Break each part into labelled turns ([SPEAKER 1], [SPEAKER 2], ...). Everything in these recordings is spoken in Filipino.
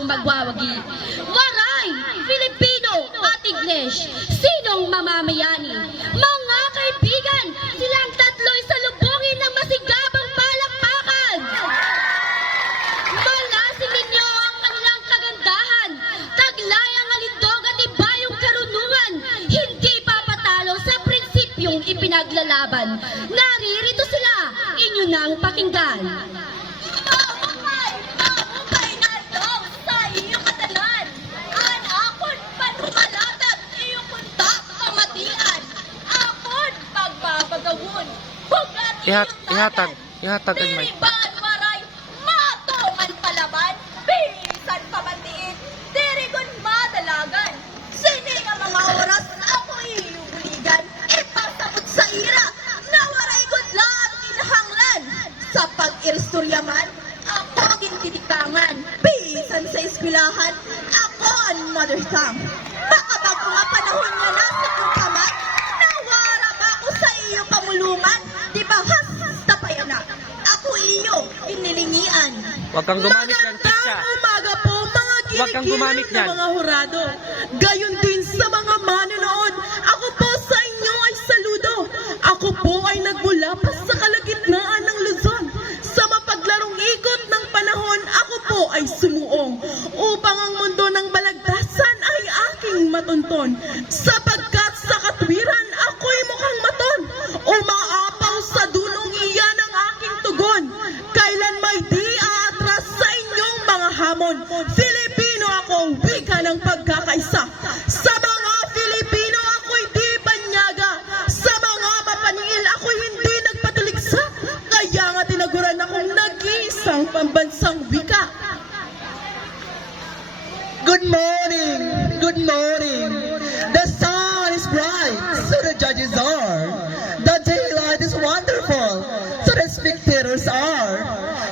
[SPEAKER 1] ang magwawagi. Waray, Filipino at English, sinong mamamayani? Mga kaibigan, silang tatlo'y salubungin ng masigabang palakpakan. Malasin ninyo ang kanilang kagandahan, taglay ang alindog at ibayong karunungan, hindi papatalo sa prinsipyong ipinaglalaban. Naririto sila, inyo nang pakinggan.
[SPEAKER 2] Ihat, ihatag, ihatag ang mic.
[SPEAKER 3] Diriban waray, matongan palaban. Bisan pamatiin, dirigon madalagan. Sini nga mga oras ako iubuligan. Ipasabot sa ira, nawaray gudlaan kinahanglan. Sa pag-iristoryaman, ako gintitikangan. Bisan sa eskwelahan, ako ang mother tongue. Iyo, inilingian.
[SPEAKER 2] Huwag kang gumamit ng.
[SPEAKER 4] Magandang umaga po mga
[SPEAKER 2] Huwag kang gumamit
[SPEAKER 4] mga hurado. Gayon din sa mga manonood. Ako po sa inyo ay saludo. Ako po ay nagmula pa sa kalagitnaan ng Luzon. Sa mapaglarong ikot ng panahon, ako po ay sumuong. Upang ang mundo ng balagtasan ay aking matunton. Sapagkat
[SPEAKER 5] wonderful, so the spectators are.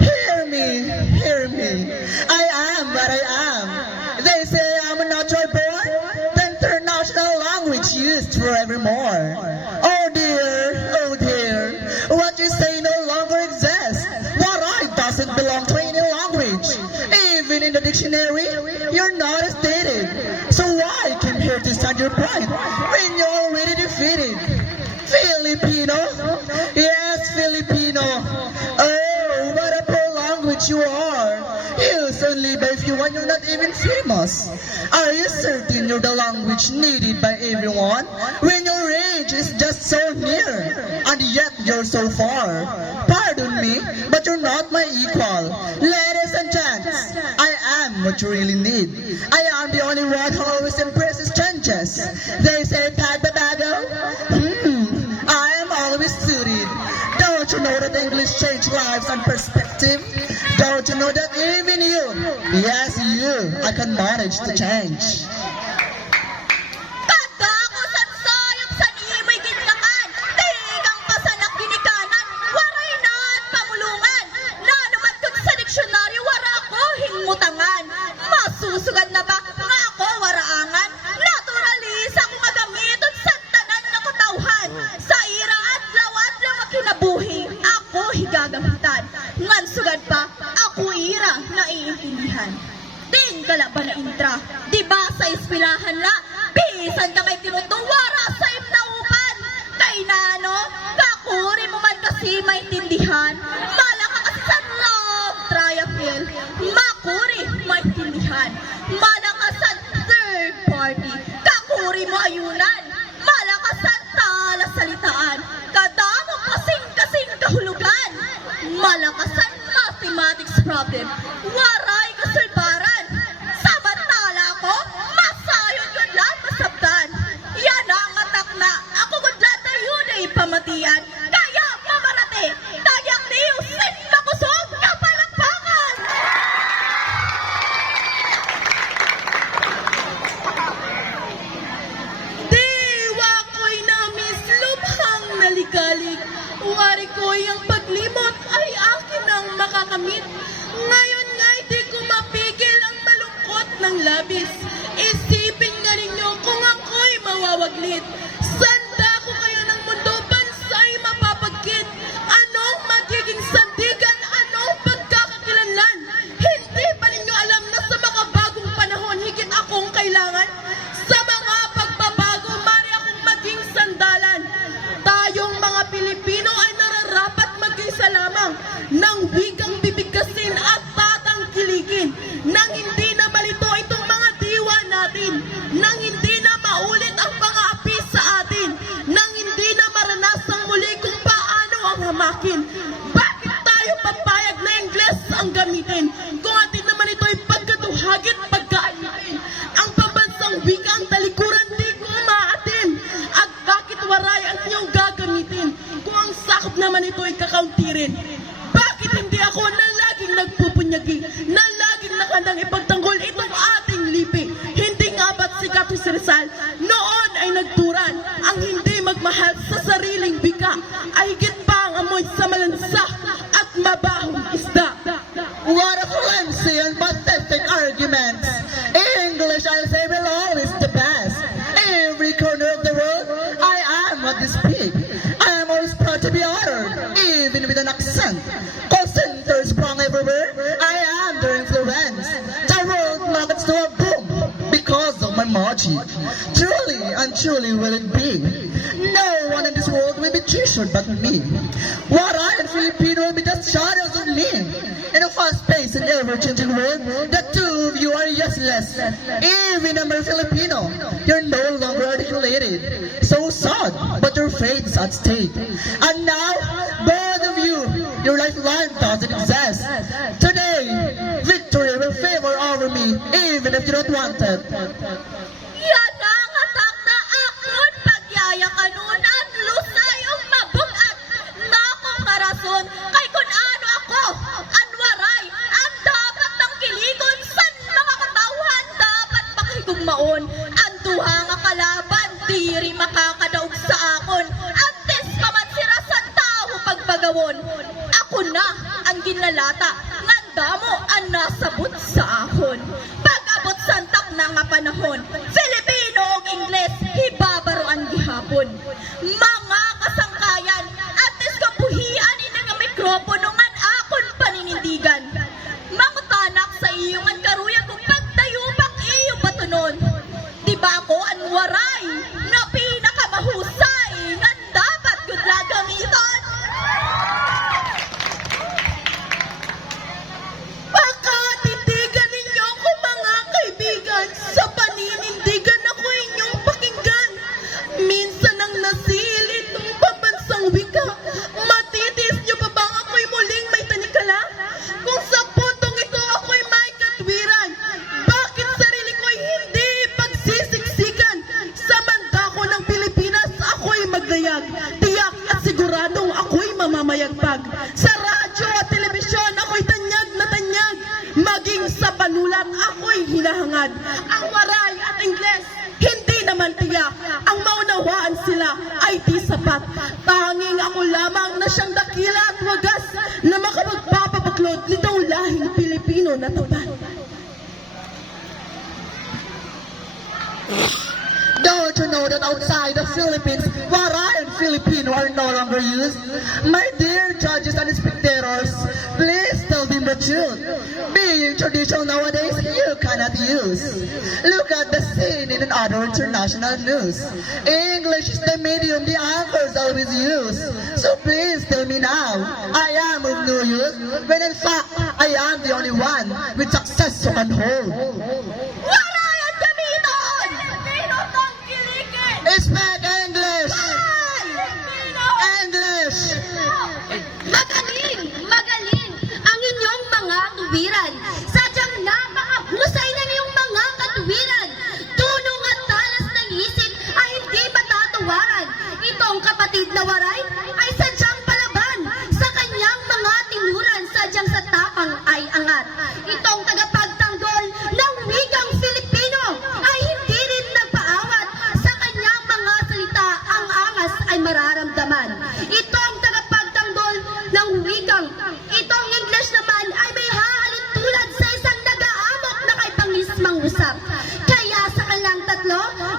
[SPEAKER 5] Hear me, hear me. I am what I am. They say I'm a natural born, the international language used forevermore. Oh dear, oh dear, what you say no longer exists. What I doesn't belong to any language. Even in the dictionary, you're not stated. So why came here to stand your pride even famous. Are you certain you're the language needed by everyone when your age is just so near and yet you're so far? Pardon me, but you're not my equal. Ladies and gents, I am what you really need. I am the only one who always embraces changes. They say tag babago. Hmm, I am always suited. Don't you know that English change lives and perspective? Don't you know that even you, yes you, I can manage to change.
[SPEAKER 3] Ako higagamitan. Ngan sugad pa, ako ira na Din gala ba na intra? Di ba sa eskwelahan la? Bisan ka may tinutuwara sa imnaupan. Kay nano, kakuri mo man kasi maintindihan. Malaka
[SPEAKER 4] makakamit. Ngayon nga'y di ko mapigil ang malungkot ng labis. Isipin nga ninyo kung ako'y mawawaglit. Sakop naman ito ay kakauntirin. Bakit hindi ako na laging nagpupunyagi, na laging nakandang ipagtanggol itong ating lipi? Hindi nga ba't si Cato Rizal noon ay nagturan ang hindi magmahal sa sariling bika ay higit pa ang amoy sa malansa at mabahong isda.
[SPEAKER 5] What a flimsy and pathetic argument! To a boom because of my magic. Truly and truly will it be. No one in this world will be treasured but me. What I am Filipino will be just shadows of me. In a fast-paced and ever-changing world, the two of you are useless. Even mere Filipino, you're no longer articulated. So sad, but your fate is at stake. And even if you don't want it.
[SPEAKER 3] Yan ang atak na akon pagyaya kanunan lusayong mabugat. Na akong karason kay kun ano ako anwaray ang dapat ng kilikon san mga katawhan dapat makahigugmaon ang duha nga kalaban diri makakadaog sa akon. Antes pa man sira sa tao pagpagawon ako na ang ginlalata nga damo ang nasabot sa na panahon Filipino o Ingles hibabaro ang gihapon mga kasangkayan atis kabuhian ini nga mikropono nga akon paninindigan. Mga tanak sa iyo nga karuyan kung pagtayupak iyo batunon di ba ko ang
[SPEAKER 4] mamamayagpag. Sa radyo at telebisyon, ako'y tanyag na tanyag. Maging sa panulat, ako'y hinahangad. Ang waray at ingles, hindi naman tiyak. Ang maunawaan sila ay di sapat. Tanging ako lamang na siyang dakila at wagas na makapagpapabaklod nitong lahing Pilipino na tapat.
[SPEAKER 5] Don't you know that outside the Philippines, Waray and Filipino are no longer used? My judges and spectators, please tell them the truth. Being traditional nowadays, you cannot use. Look at the scene in other international news. English is the medium the anchors always use. So please tell me now, I am of no use, when in fact, I am the only one with success to hold.
[SPEAKER 3] Wala yan gamiton! Filipino ng kilikin!
[SPEAKER 5] Speak
[SPEAKER 1] tatlo,